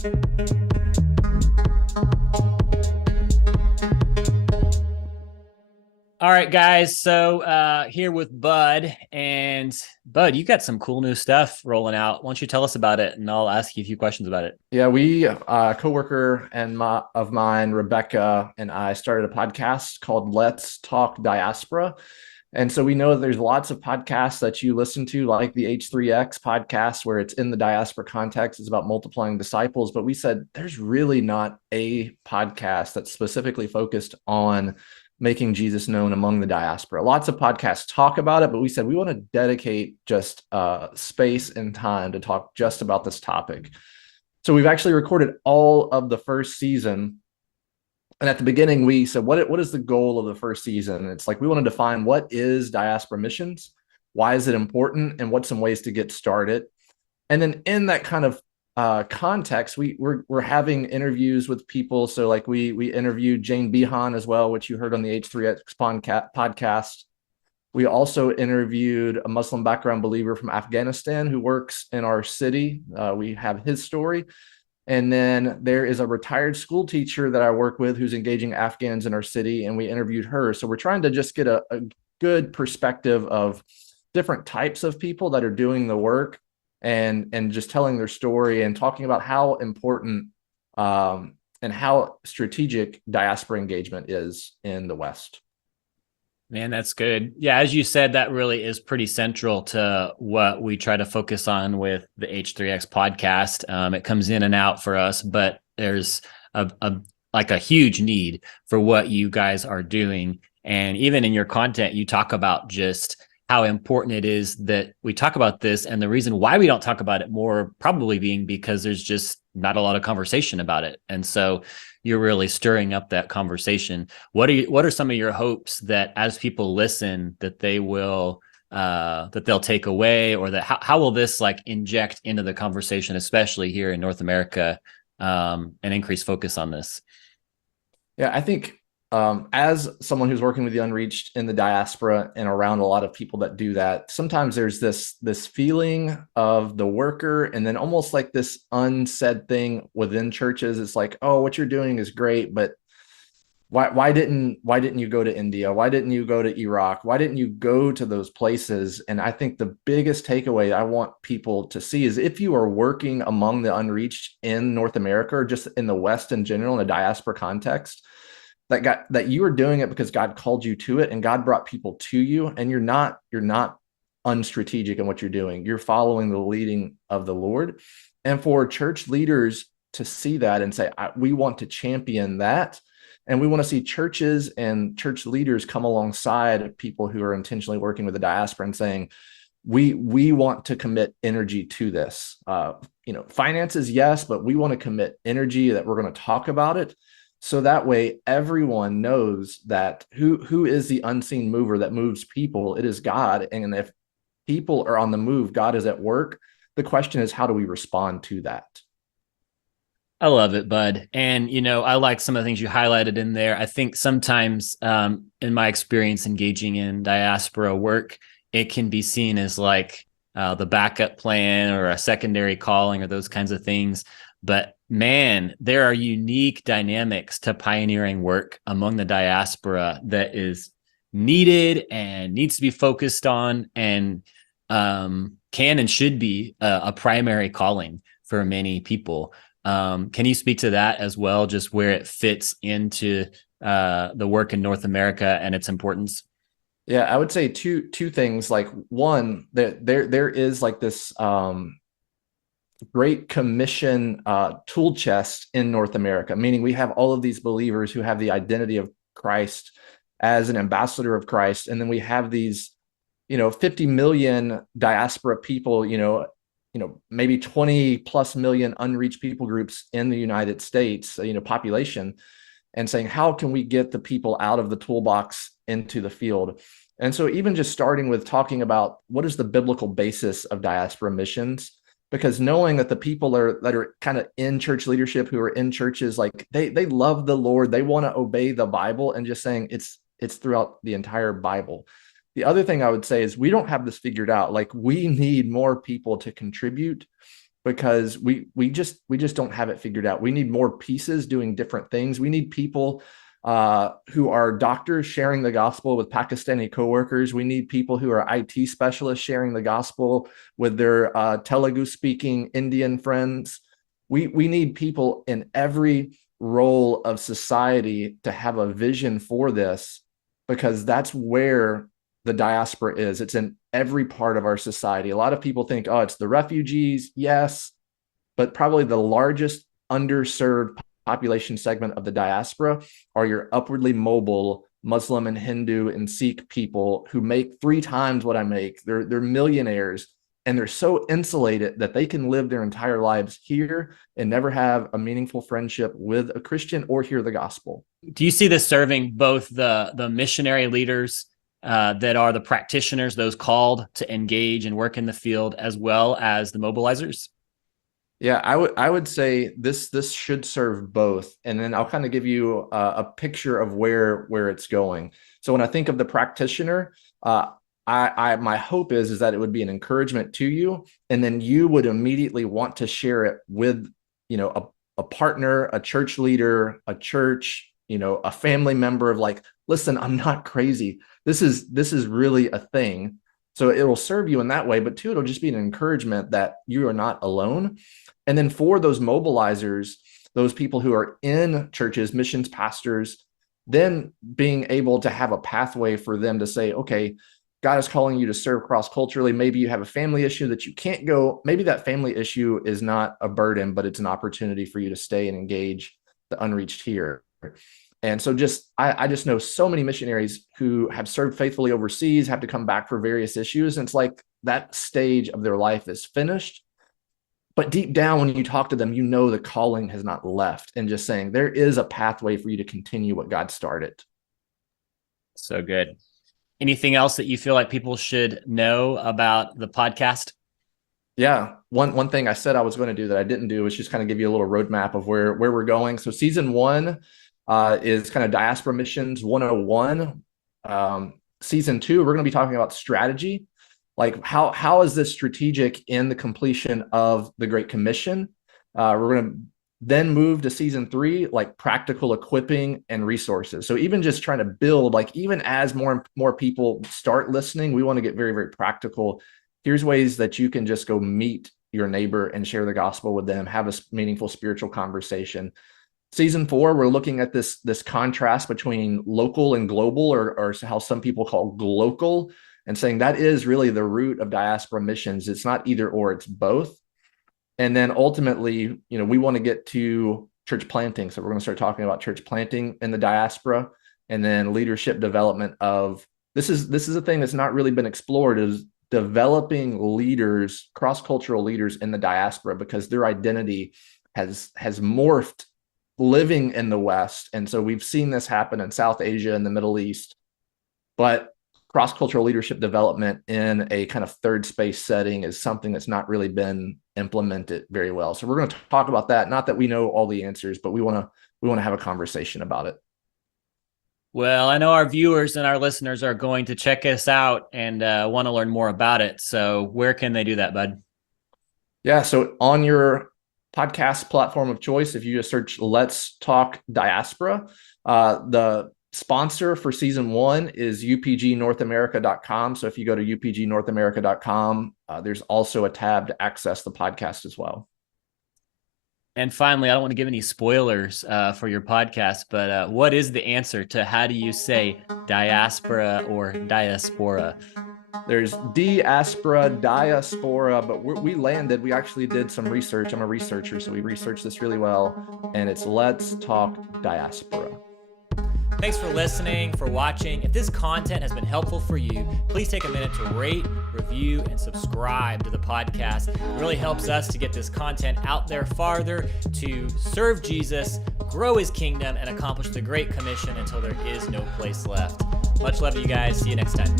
All right, guys. So here with Bud, and Bud, you got some cool new stuff rolling out. Why don't you tell us about it, and I'll ask you a few questions about it. Yeah, coworker of mine, Rebecca, and I started a podcast called Let's Talk Diaspora. And so we know that there's lots of podcasts that you listen to, like the H3X podcast, where it's in the diaspora context, it's about multiplying disciples. But we said there's really not a podcast that's specifically focused on making Jesus known among the diaspora. Lots of podcasts talk about it, but we said we want to dedicate just space and time to talk just about this topic. So we've actually recorded all of the first season. And at the beginning, we said, what is the goal of the first season? And it's like, we want to define what is diaspora missions, why is it important, and what's some ways to get started. And then in that kind of context, we're having interviews with people. So like we interviewed Jane Behan as well, which you heard on the H3X podcast. We also interviewed a Muslim background believer from Afghanistan who works in our city. We have his story. And then there is a retired school teacher that I work with who's engaging Afghans in our city, and we interviewed her. So we're trying to just get a good perspective of different types of people that are doing the work and just telling their story and talking about how important and how strategic diaspora engagement is in the West. Man, that's good. Yeah, as you said, that really is pretty central to what we try to focus on with the H3X podcast. It comes in and out for us, but there's a huge need for what you guys are doing. And even in your content, you talk about just how important it is that we talk about this, and the reason why we don't talk about it more probably being because there's just not a lot of conversation about it. And so you're really stirring up that conversation. What are some of your hopes that as people listen, that they will that they'll take away, or that how will this like inject into the conversation, especially here in North America, and increase focus on this? Yeah, I think as someone who's working with the unreached in the diaspora and around a lot of people that do that, sometimes there's this feeling of the worker, and then almost like this unsaid thing within churches. It's like, oh, what you're doing is great, but why didn't you go to India? Why didn't you go to Iraq? Why didn't you go to those places? And I think the biggest takeaway I want people to see is, if you are working among the unreached in North America, or just in the West in general, in a diaspora context, that you are doing it because God called you to it, and God brought people to you, and you're not unstrategic in what you're doing. You're following the leading of the Lord. And for church leaders to see that and say, we want to champion that, and we want to see churches and church leaders come alongside people who are intentionally working with the diaspora and saying, we want to commit energy to this. Finances, yes, but we want to commit energy, that we're going to talk about it. So that way everyone knows that who is the unseen mover that moves people. It is God. And if people are on the move, God is at work. The question is, how do we respond to that? I love it, Bud. And, I like some of the things you highlighted in there. I think sometimes in my experience engaging in diaspora work, it can be seen as like the backup plan or a secondary calling or those kinds of things. But man, there are unique dynamics to pioneering work among the diaspora that is needed and needs to be focused on, and can and should be a primary calling for many people. Can you speak to that as well, just where it fits into the work in North America and its importance? Yeah, I would say two things. Like, one, that there is like this Great Commission tool chest in North America, meaning we have all of these believers who have the identity of Christ as an ambassador of Christ. And then we have these, 50 million diaspora people, maybe 20 plus million unreached people groups in the United States, population, and saying, how can we get the people out of the toolbox into the field? And so even just starting with talking about what is the biblical basis of diaspora missions, because knowing that the people that are kind of in church leadership, who are in churches, like they love the Lord, they want to obey the Bible, and just saying it's throughout the entire Bible. The other thing I would say is, we don't have this figured out. Like, we need more people to contribute, because we just don't have it figured out. We need more pieces doing different things. We need people who are doctors sharing the gospel with Pakistani coworkers. We need people who are IT specialists sharing the gospel with their Telugu speaking Indian friends. We need people in every role of society to have a vision for this, because that's where the diaspora is. It's in every part of our society. A lot of people think, oh, it's the refugees. Yes, but probably the largest underserved population segment of the diaspora are your upwardly mobile Muslim and Hindu and Sikh people who make 3 times what I make. They're millionaires, and they're so insulated that they can live their entire lives here and never have a meaningful friendship with a Christian or hear the gospel. Do you see this serving both the missionary leaders that are the practitioners, those called to engage and work in the field, as well as the mobilizers? Yeah, I would say this should serve both, and then I'll kind of give you a picture of where it's going. So when I think of the practitioner, my hope is that it would be an encouragement to you, and then you would immediately want to share it with, a partner, a church leader, a church, a family member of like, listen, I'm not crazy. This is really a thing. So it will serve you in that way, but two, it'll just be an encouragement that you are not alone. And then for those mobilizers, those people who are in churches, missions pastors, then being able to have a pathway for them to say, okay, God is calling you to serve cross-culturally. Maybe you have a family issue that you can't go. Maybe that family issue is not a burden, but it's an opportunity for you to stay and engage the unreached here. And so I just know so many missionaries who have served faithfully overseas, have to come back for various issues. And it's like that stage of their life is finished. But deep down, when you talk to them, the calling has not left, and just saying there is a pathway for you to continue what God started. So good. Anything else that you feel like people should know about the podcast? Yeah. One thing I said I was going to do that I didn't do is just kind of give you a little roadmap of where we're going. So season 1 is kind of Diaspora Missions 101. Season 2, we're going to be talking about strategy. Like how is this strategic in the completion of the Great Commission? We're going to then move to season 3, like practical equipping and resources. So even just trying to build, like even as more people start listening, we want to get very, very practical. Here's ways that you can just go meet your neighbor and share the gospel with them, have a meaningful spiritual conversation. Season 4, we're looking at this contrast between local and global, or how some people call glocal, and saying that is really the root of diaspora missions. It's not either or, it's both. And then ultimately, we want to get to church planting. So we're going to start talking about church planting in the diaspora, and then leadership development of this is a thing that's not really been explored, is developing leaders, cross-cultural leaders in the diaspora, because their identity has morphed living in the West. And so we've seen this happen in South Asia and the Middle East, but cross-cultural leadership development in a kind of third space setting is something that's not really been implemented very well. So we're going to talk about that. Not that we know all the answers, but we want to have a conversation about it. Well, I know our viewers and our listeners are going to check us out and want to learn more about it. So where can they do that, bud? Yeah. So on your podcast platform of choice, if you just search Let's Talk Diaspora, the sponsor for season 1 is upgnorthamerica.com. So if you go to upgnorthamerica.com, there's also a tab to access the podcast as well. And finally, I don't want to give any spoilers for your podcast, but what is the answer to how do you say diaspora or diaspora? There's diaspora, diaspora, but we actually did some research. I'm a researcher, so we researched this really well, and it's Let's Talk Diaspora. Thanks for listening, for watching. If this content has been helpful for you, please take a minute to rate, review, and subscribe to the podcast. It really helps us to get this content out there farther, to serve Jesus, grow his kingdom, and accomplish the Great Commission until there is no place left. Much love to you guys. See you next time.